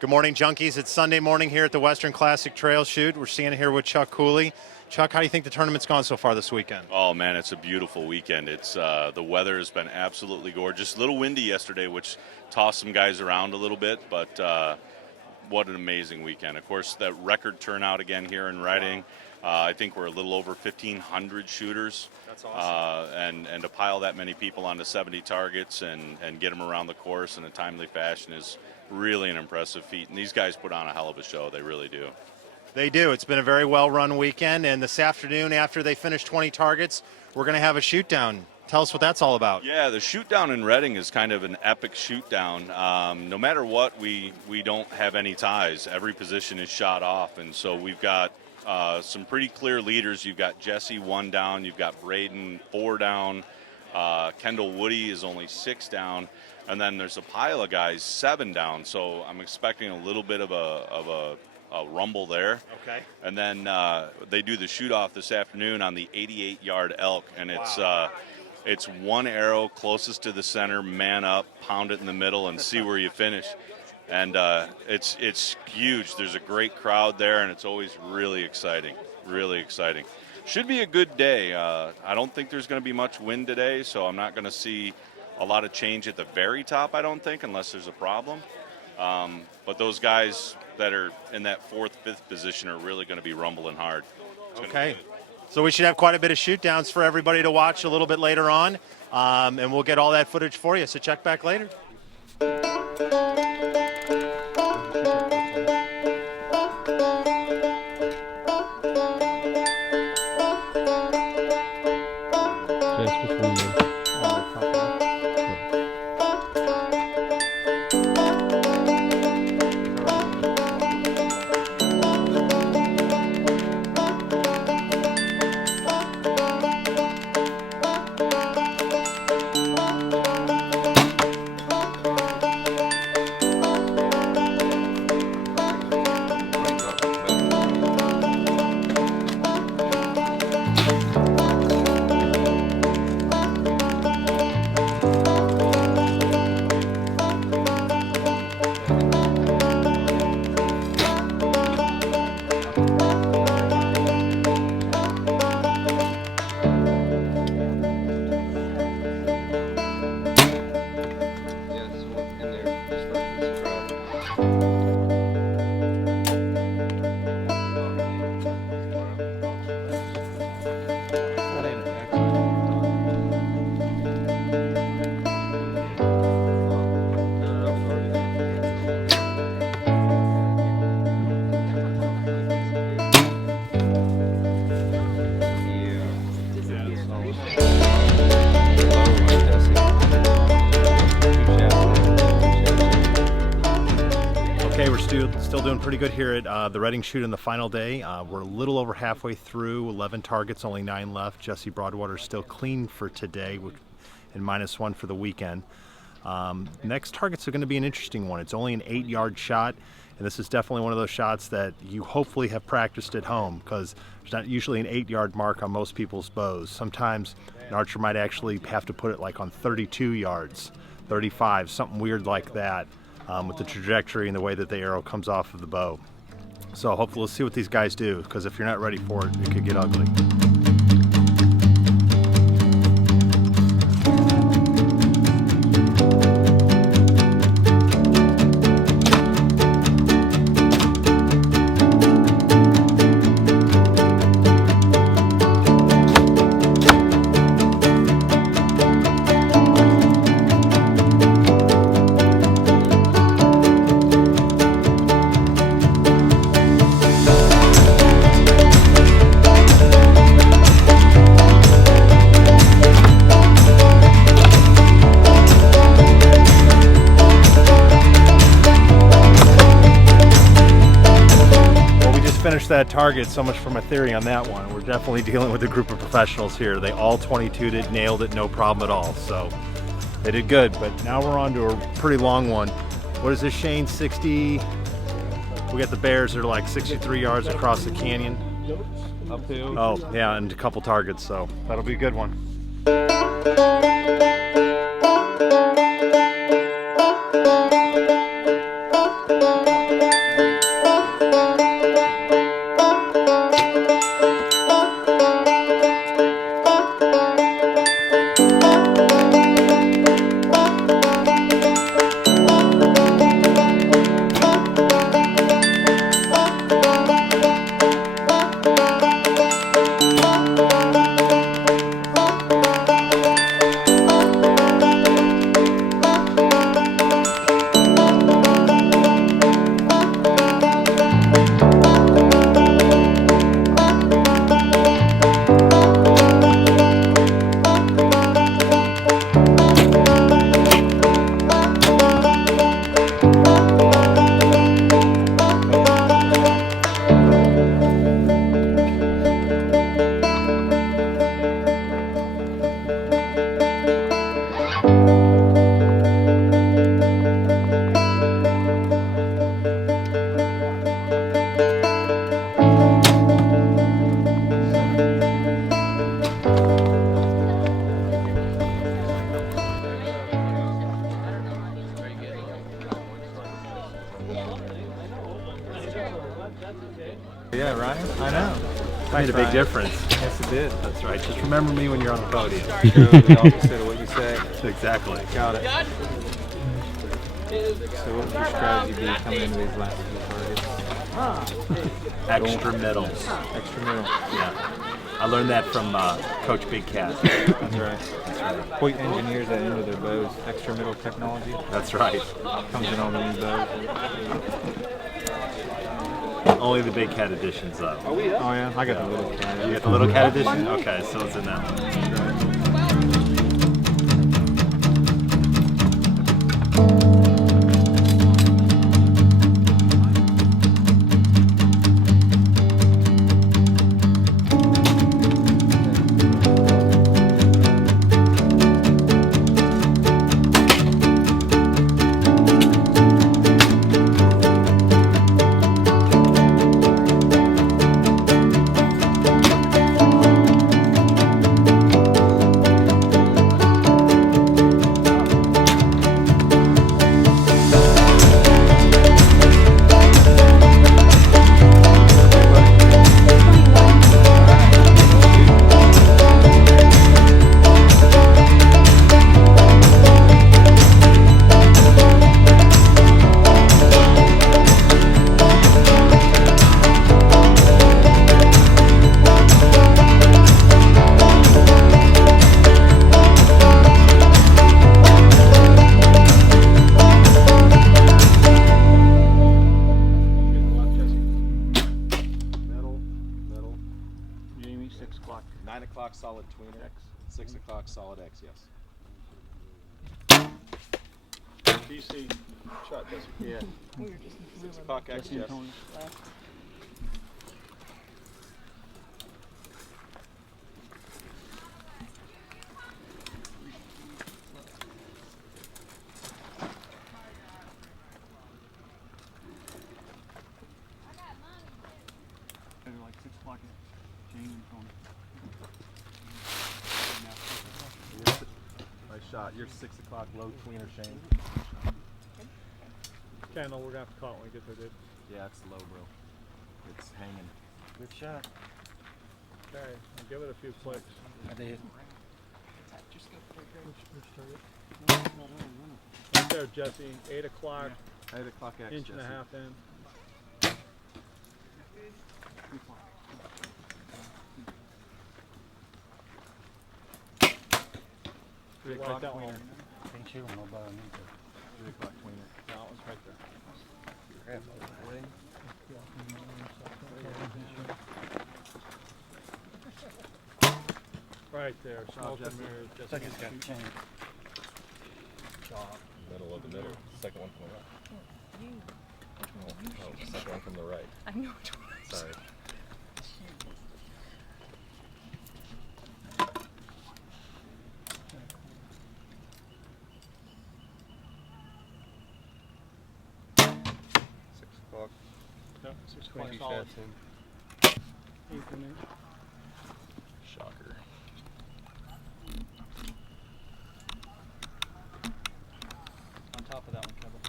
Good morning, junkies. It's Sunday morning here at the Western Classic Trail Shoot. We're standing here with Chuck Cooley. Chuck, how do you think the tournament's gone so far this weekend? Oh, man, it's a beautiful weekend. It's the weather has been absolutely gorgeous. A little windy yesterday, which tossed some guys around a little bit, but what an amazing weekend. Of course, that record turnout again here in Reading. I think we're a little over 1,500 shooters. That's awesome. And to pile that many people onto 70 targets and get them around the course in a timely fashion is really an impressive feat. And these guys put on a hell of a show. They really do. They do. It's been a very well-run weekend. And this afternoon, after they finish 20 targets, we're going to have a shoot down. Tell us what that's all about. Yeah, the shoot down in Reading is kind of an epic shoot down. No matter what, we don't have any ties. Every position is shot off. And so we've got some pretty clear leaders. You've got Jesse 1 down. You've got Braden 4 down. Kendall Woody is only 6 down. And then there's a pile of guys 7 down. So I'm expecting a little bit of a rumble there. Okay. And then they do the shoot off this afternoon on the 88-yard elk, and it's one arrow closest to the center, man up, pound it in the middle, and see where you finish. And it's huge. There's a great crowd there, and it's always really exciting. Really exciting. Should be a good day. I don't think there's going to be much wind today, so I'm not going to see a lot of change at the very top, I don't think, unless there's a problem. But those guys that are in that 4th, 5th position are really going to be rumbling hard. Okay. So we should have quite a bit of shoot downs for everybody to watch a little bit later on, and we'll get all that footage for you. So check back later. Still doing pretty good here at the Reading Shoot in the final day. We're a little over halfway through, 11 targets, only 9 left. Jesse Broadwater still clean for today and -1 for the weekend. Next targets are going to be an interesting one. It's only an 8-yard shot, and this is definitely one of those shots that you hopefully have practiced at home, because there's not usually an 8-yard mark on most people's bows. Sometimes an archer might actually have to put it like on 32 yards, 35, something weird like that. With the trajectory and the way that the arrow comes off of the bow. So hopefully let's see what these guys do, because if you're not ready for it, it could get ugly. finished that target. So much for my theory on that one. We're definitely dealing with a group of professionals here. They all 22'd it, nailed it, no problem at all. So they did good. But now we're on to a pretty long one. What is this, Shane? 60? We got the bears that are like 63 yards across the canyon. Uphill. Oh, yeah, and a couple targets, so that'll be a good one. Yeah, Ryan. I know. Made a big difference. Yes, it did. That's right. Just remember me when you're on the podium. True, the opposite of what you say. Exactly. Got it. So what would your strategy be coming into these last few targets? Extra middles. Extra middle. Yeah. I learned that from Coach Big Cat. That's right. Point engineers that into their bows. Extra middle technology That's right. comes in all the new bows. Only the Big Cat editions, though. Oh yeah, I got the little cat. You got the Little Cat edition? Okay, so it's in that one. Jamie, 6 o'clock. 9 o'clock solid tweener. 6 o'clock solid X, yes. DC, shot Jesse. Yeah. 6 o'clock X, Jesse and yes. Tony. Maybe like 6 o'clock at Jamie and Tony. Nice shot. You're 6 o'clock low tweener, Shane. Kendall, we're gonna have to call it when we get there, dude. Yeah, it's low, bro. It's hanging. Good shot. Okay, I'll give it a few clicks. I did. Right there, Jesse. 8 o'clock, 8 o'clock X, inch and a Jesse. half in. Three Like o'clock that one. tweener. 3 o'clock tweener. That one's right there. Right there, smoke and Jesse. mirrors. Jesse Second's got shoot. chain. Middle of the middle. Second one from the right. Oh, second one from the right. I know which one. Sorry. No, 620 Two solid. shots in. Eighth inning. Shocker. On top of that one, Kevin.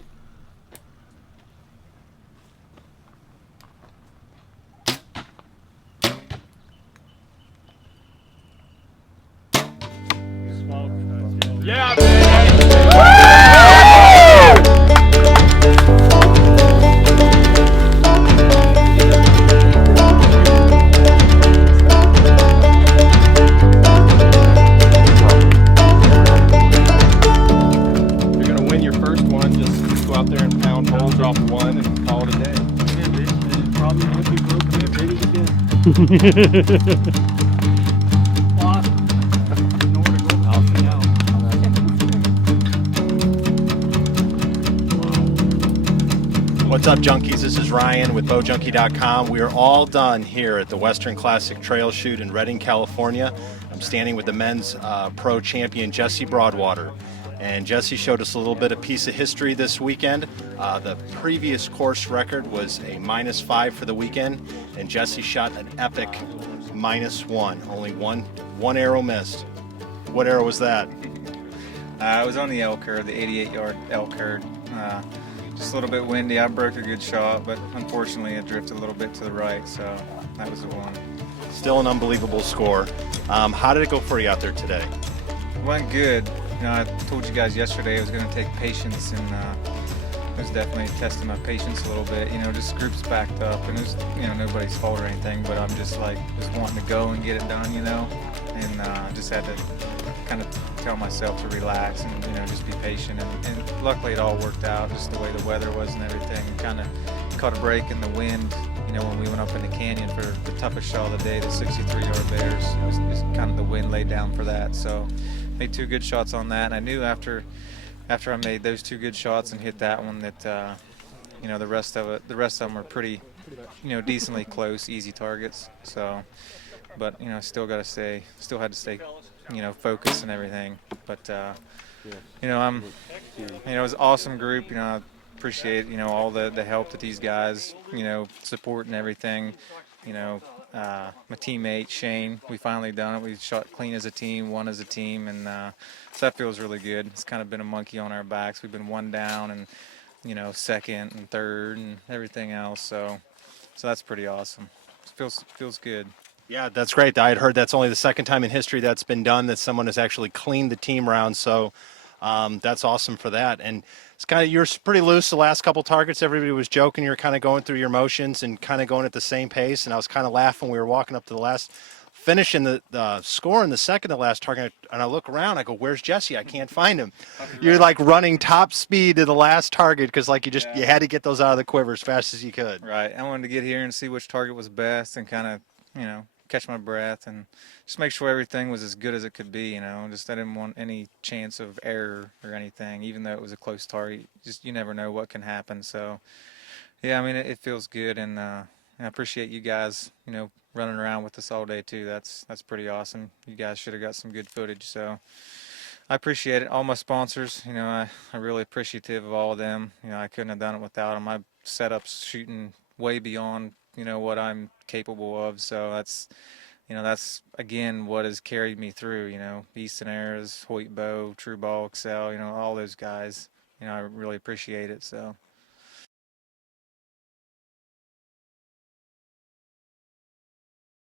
Yeah, If you're gonna win your first one, just go out there and pound hole, drop one, and call it a day. probably won't be broken if maybe again. Awesome. Nowhere to go. What's up, junkies? This is Ryan with BowJunkie.com. We are all done here at the Western Classic Trail Shoot in Redding, California. I'm standing with the men's pro champion, Jesse Broadwater. And Jesse showed us a little bit of piece of history this weekend. The previous course record was a -5 for the weekend, and Jesse shot an epic -1. Only one arrow missed. What arrow was that? I was on the elk herd, the 88-yard elk herd. Just a little bit windy. I broke a good shot, but unfortunately it drifted a little bit to the right, so that was the one. Still an unbelievable score. How did it go for you out there today? Went good. You know, I told you guys yesterday I was going to take patience, and it was definitely testing my patience a little bit. You know, just groups backed up, and it was, you know, nobody's fault or anything, but I'm just like, just wanting to go and get it done, you know, and I just had to kind of tell myself to relax and, you know, just be patient, and luckily it all worked out, just the way the weather was and everything. Kind of caught a break in the wind, you know, when we went up in the canyon for the toughest shot of the day, the 63-yard bears. It was just kind of the wind laid down for that, so made 2 good shots on that, and I knew after I made those 2 good shots and hit that one that you know, the rest of them were pretty, you know, decently close, easy targets. So, but you know, still had to stay, you know, focused and everything. But you know, you know, it was an awesome group. You know, I appreciate, you know, all the help that these guys, you know, support and everything. You know, my teammate Shane, we finally done it. We shot clean as a team, won as a team, and so that feels really good. It's kind of been a monkey on our backs. We've been 1 down, and you know, 2nd and 3rd and everything else. So that's pretty awesome. It feels good. Yeah, that's great. I had heard that's only the 2nd time in history that's been done that someone has actually cleaned the team round. So that's awesome for that. And it's kind of, you're pretty loose the last couple targets. Everybody was joking. You're kind of going through your motions and kind of going at the same pace. And I was kind of laughing. We were walking up to the last, finishing the score in the second to last target. And I look around. I go, "Where's Jesse? I can't find him." You're like running top speed to the last target because like you had to get those out of the quiver as fast as you could. Right. I wanted to get here and see which target was best and kind of, you know, catch my breath and just make sure everything was as good as it could be, you know. Just I didn't want any chance of error or anything, even though it was a close target. Just you never know what can happen. So, yeah, I mean, it feels good, and I appreciate you guys, you know, running around with us all day too. That's pretty awesome. You guys should have got some good footage. So I appreciate it. All my sponsors, you know, I'm really appreciative of all of them. You know, I couldn't have done it without them. My setup's shooting way beyond, you know, what I'm capable of. So that's, you know, that's again what has carried me through. You know, Easton Airs, Hoyt Bow, True Ball, Excel. You know, all those guys. You know, I really appreciate it. So